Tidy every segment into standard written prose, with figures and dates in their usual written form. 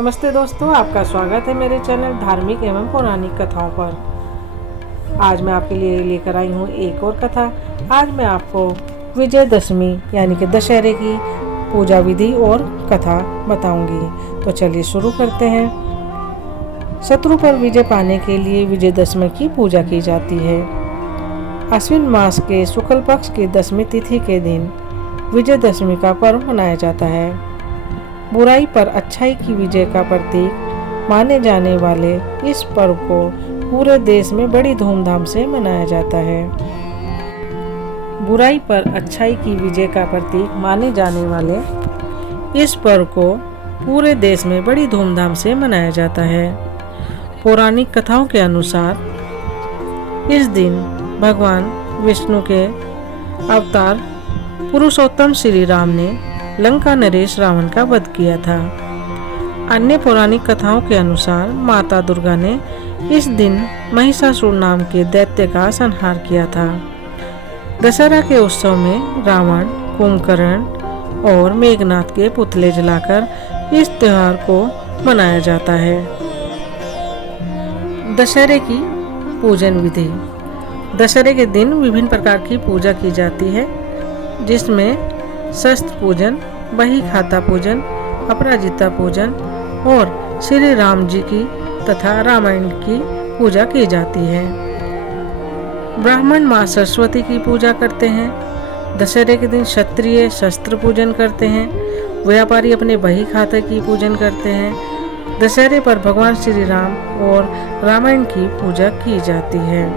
नमस्ते दोस्तों, आपका स्वागत है मेरे चैनल धार्मिक एवं पौराणिक कथाओं पर। आज मैं आपके लिए लेकर आई हूँ एक और कथा। आज मैं आपको विजयदशमी यानी कि दशहरे की पूजा विधि और कथा बताऊंगी। तो चलिए शुरू करते हैं। शत्रु पर विजय पाने के लिए विजयदशमी की पूजा की जाती है। अश्विन मास के शुक्ल पक्ष की दशमी तिथि के दिन विजयदशमी का पर्व मनाया जाता है। बुराई पर अच्छाई की विजय का प्रतीक माने जाने वाले इस पर्व को पूरे देश में बड़ी धूमधाम से मनाया जाता है। बुराई पर अच्छाई की विजय का प्रतीक माने जाने वाले इस पर्व को पूरे देश में बड़ी धूमधाम से मनाया जाता है। पौराणिक कथाओं के अनुसार इस दिन भगवान विष्णु के अवतार पुरुषोत्तम श्री राम ने लंका नरेश रावण का वध किया था। अन्य पौराणिक कथाओं के अनुसार माता दुर्गा ने इस दिन महिषासुर नाम के दैत्य का संहार किया था। दशहरा के उत्सव में रावण, कुंभकर्ण और मेघनाथ के पुतले जलाकर इस त्योहार को मनाया जाता है। दशहरे की पूजन विधि। दशहरे के दिन विभिन्न प्रकार की पूजा की जाती है, जिसमें शस्त्र पूजन, बही खाता पूजन, अपराजिता पूजन और श्री राम जी की तथा रामायण की पूजा की जाती है। ब्राह्मण माँ सरस्वती की पूजा करते हैं। दशहरे के दिन क्षत्रिय शस्त्र पूजन करते हैं। व्यापारी अपने बही खाते की पूजन करते हैं। दशहरे पर भगवान श्री राम और रामायण की पूजा की जाती है।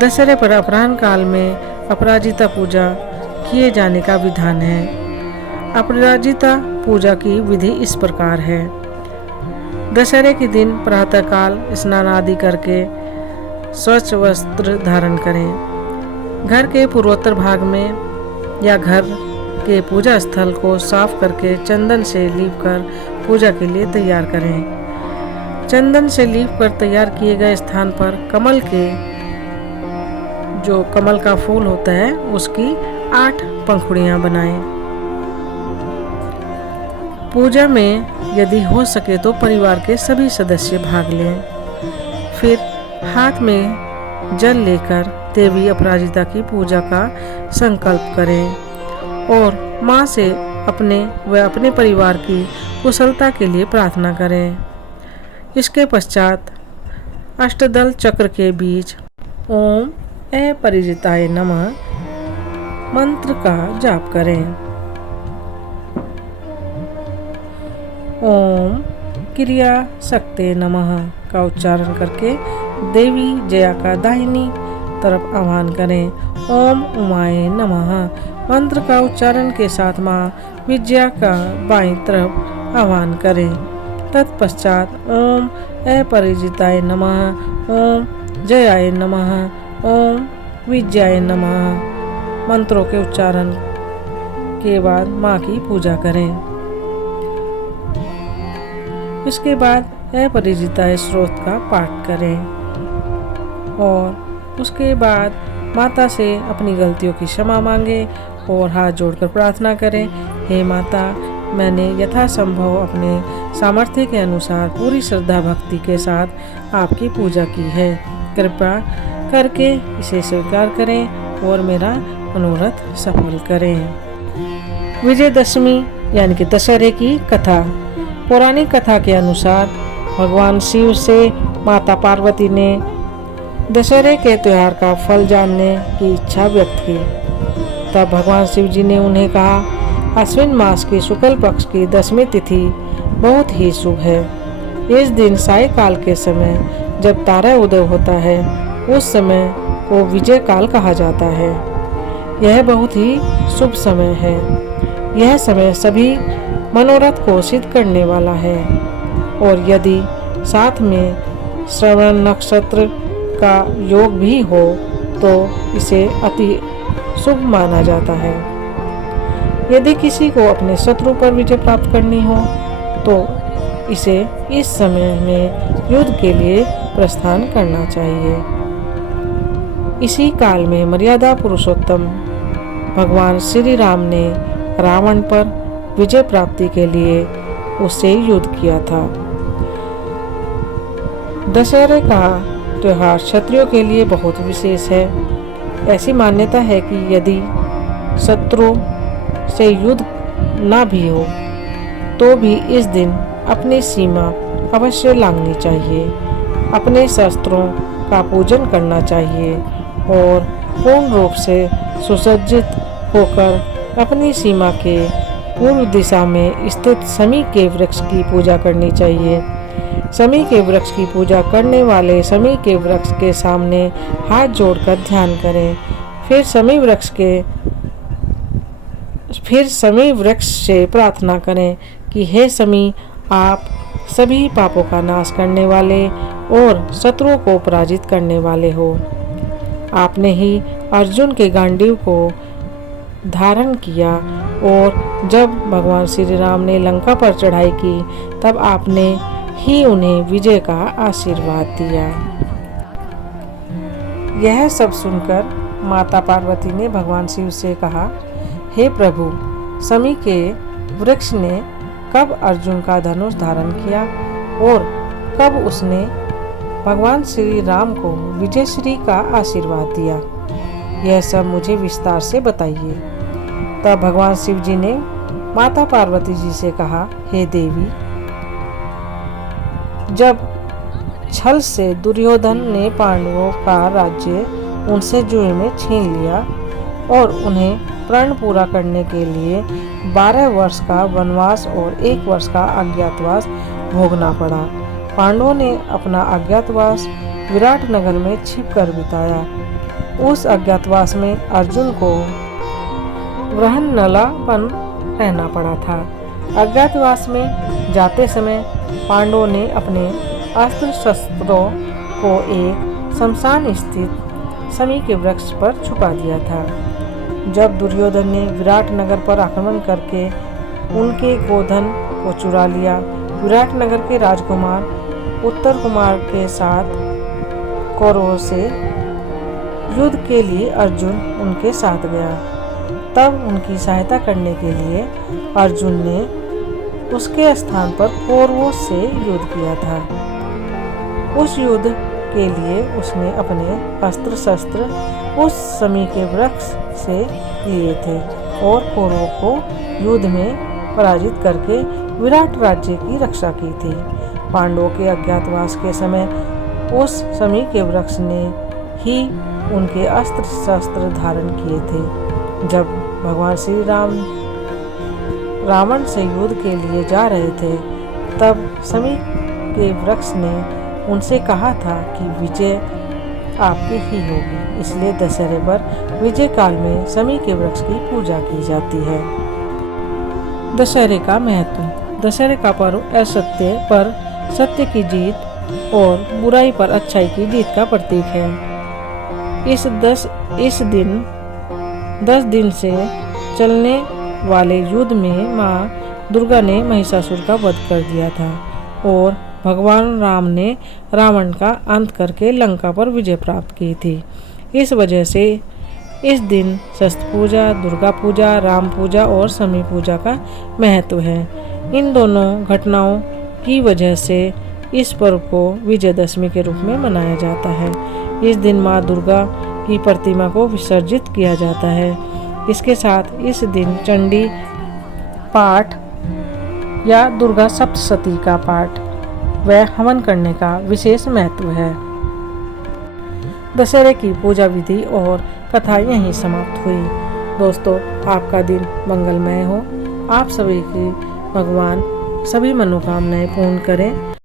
दशहरे पर अपराह्न काल में अपराजिता पूजा किए जाने का विधान है। अपराजिता पूजा की विधि इस प्रकार है। दशहरे के दिन प्रातःकाल स्नान आदि करके स्वच्छ वस्त्र धारण करें। घर के पूर्वोत्तर भाग में या घर के पूजा स्थल को साफ करके चंदन से लीपकर पूजा के लिए तैयार करें। चंदन से लीपकर तैयार किए गए स्थान पर कमल का फूल होता है, उसकी 8 पंखुड़ियां बनाएं। पूजा में यदि हो सके तो परिवार के सभी सदस्य भाग लें। फिर हाथ में जल लेकर देवी अपराजिता की पूजा का संकल्प करें और माँ से अपने परिवार की कुशलता के लिए प्रार्थना करें। इसके पश्चात अष्टदल चक्र के बीच ओम अपरिजिताय नमः मंत्र का जाप करें। ओम क्रिया शक्ते नमः का उच्चारण करके देवी जया का दाहिनी तरफ आह्वान करें। ओम उमाय नमः मंत्र का उच्चारण के साथ माँ विजया का बाईं तरफ आह्वान करें। तत्पश्चात ओम अपरिजिताय नमः, ओम जयाय नमः, ओम विजयाय नमः मंत्रों के उच्चारण के बाद माँ की पूजा करें। इसके बाद अपरिजिताय स्रोत का पाठ करें और उसके बाद माता से अपनी गलतियों की क्षमा मांगे और हाथ जोड़कर प्रार्थना करें। हे माता, मैंने यथासंभव अपने सामर्थ्य के अनुसार पूरी श्रद्धा भक्ति के साथ आपकी पूजा की है। कृपा करके इसे स्वीकार करें और मेरा मनोरथ सफल करें। विजयदशमी यानी कि दशहरे की कथा। पौराणिक कथा के अनुसार भगवान शिव से माता पार्वती ने दशहरे के त्योहार का फल जानने की इच्छा व्यक्त की। तब भगवान शिव जी ने उन्हें कहा, अश्विन मास की शुक्ल पक्ष की दशमी तिथि बहुत ही शुभ है। इस दिन सायंकाल के समय जब तारा उदय होता है, उस समय को विजय काल कहा जाता है। यह बहुत ही शुभ समय है। यह समय सभी मनोरथ को सिद्ध करने वाला है और यदि साथ में श्रवण नक्षत्र का योग भी हो तो इसे अति शुभ माना जाता है। यदि किसी को अपने शत्रु पर विजय प्राप्त करनी हो तो इसे इस समय में युद्ध के लिए प्रस्थान करना चाहिए। इसी काल में मर्यादा पुरुषोत्तम भगवान श्री राम ने रावण पर विजय प्राप्ति के लिए उससे युद्ध किया था। दशहरे का त्योहार क्षत्रियों के लिए बहुत विशेष है। ऐसी मान्यता है कि यदि शत्रु से युद्ध ना भी हो तो भी इस दिन अपनी सीमा अवश्य लांघनी चाहिए, अपने शस्त्रों का पूजन करना चाहिए और पूर्ण रूप से सुसज्जित होकर अपनी सीमा के पूर्व दिशा में स्थित शमी के वृक्ष की पूजा करनी चाहिए। शमी के वृक्ष की पूजा करने वाले शमी के वृक्ष के सामने हाथ जोड़कर ध्यान करें। फिर शमी वृक्ष से प्रार्थना करें कि हे शमी, आप सभी पापों का नाश करने वाले और शत्रुओं को पराजित करने वाले हो। आपने ही अर्जुन के गांडीव को धारण किया और जब भगवान श्री राम ने लंका पर चढ़ाई की तब आपने ही उन्हें विजय का आशीर्वाद दिया। यह सब सुनकर माता पार्वती ने भगवान शिव से कहा, हे प्रभु, शमी के वृक्ष ने कब अर्जुन का धनुष धारण किया और कब उसने भगवान श्री राम को विजयश्री का आशीर्वाद दिया, यह सब मुझे विस्तार से बताइए। तब भगवान शिव जी ने माता पार्वती जी से कहा, हे देवी, जब छल से दुर्योधन ने पांडवों का राज्य उनसे जुए में छीन लिया और उन्हें प्रण पूरा करने के लिए 12 वर्ष का वनवास और 1 वर्ष का अज्ञातवास भोगना पड़ा। पांडवों ने अपना अज्ञातवास विराट नगर में छिपकर बिताया। उस अज्ञातवास में अर्जुन को वृहन्नलापन रहना पड़ा था। अज्ञातवास में जाते समय पांडवों ने अपने अस्त्र शस्त्रों को एक शमशान स्थित शमी के वृक्ष पर छुपा दिया था। जब दुर्योधन ने विराट नगर पर आक्रमण करके उनके गोधन को चुरा लिया, विराट नगर के राजकुमार उत्तर कुमार के साथ कौरवों से युद्ध के लिए अर्जुन उनके साथ गया। तब उनकी सहायता करने के लिए अर्जुन ने उसके स्थान पर कौरवों से युद्ध किया था। उस युद्ध के लिए उसने अपने अस्त्र शस्त्र उस शमी के वृक्ष से लिए थे और कौरवों को युद्ध में पराजित करके विराट राज्य की रक्षा की थी। पांडवों के अज्ञातवास के समय उस शमी के वृक्ष ने ही उनके अस्त्र शस्त्र धारण किए थे। जब भगवान श्री राम रावण से युद्ध के लिए जा रहे थे तब शमी के वृक्ष ने उनसे कहा था कि विजय आपकी ही होगी, इसलिए दशहरे पर विजय काल में शमी के वृक्ष की पूजा की जाती है। दशहरे का महत्व। दशहरे का पर्व असत्य पर सत्य की जीत और बुराई पर अच्छाई की जीत का प्रतीक है। इस दिन 10 दिन से चलने वाले युद्ध में माँ दुर्गा ने महिषासुर का वध कर दिया था और भगवान राम ने रावण का अंत करके लंका पर विजय प्राप्त की थी। इस वजह से इस दिन शस्त्र पूजा, दुर्गा पूजा, राम पूजा और शमी पूजा का महत्व है। इन दोनों घटनाओं की वजह से इस पर्व को विजयदशमी के रूप में मनाया जाता है। इस दिन माँ दुर्गा की प्रतिमा को विसर्जित किया जाता है। इसके साथ इस दिन चंडी पाठ या दुर्गा सप्तशती का पाठ व हवन करने का विशेष महत्व है। दशहरे की पूजा विधि और कथा यहीं समाप्त हुई। दोस्तों, आपका दिन मंगलमय हो। आप सभी की भगवान सभी मनोकामनाएं पूर्ण करें।